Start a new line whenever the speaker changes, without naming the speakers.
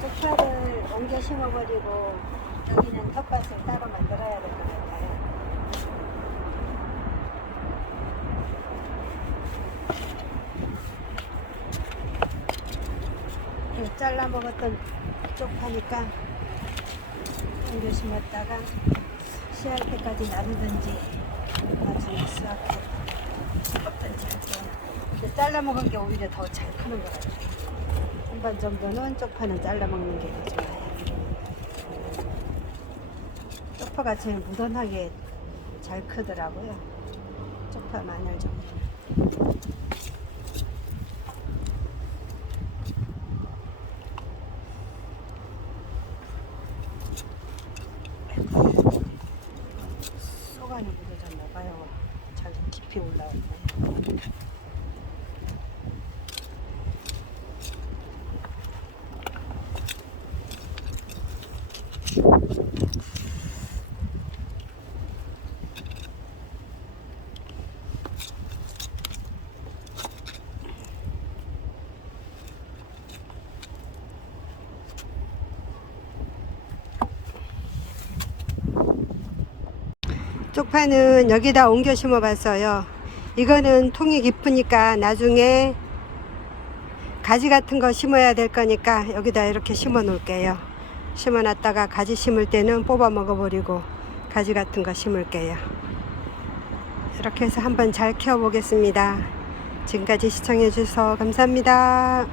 쪽파를 옮겨 심어버리고 여기는 텃밭을 따로 만들어야 될 것 같아요. 이 잘라 먹었던 쪽파니까 옮겨 심었다가 씨할 때까지 놔두든지 나중에 수확해 어떤지 할게요. 잘라 먹은 게 오히려 더 잘 크는 것 같아요. 한반 정도는 쪽파는 잘라 먹는 게더 좋아요. 쪽파가 제일 무던하게 잘 크더라고요. 쪽파 마늘 좀. 속 안에 묻어졌나 봐요. 잘 깊이 올라오네. 쪽파는 여기다 옮겨 심어 봤어요. 이거는 통이 깊으니까 나중에 가지 같은 거 심어야 될 거니까 여기다 이렇게 심어 놓을게요. 심어 놨다가 가지 심을 때는 뽑아 먹어 버리고 가지 같은 거 심을게요. 이렇게 해서 한번 잘 키워 보겠습니다. 지금까지 시청해 주셔서 감사합니다.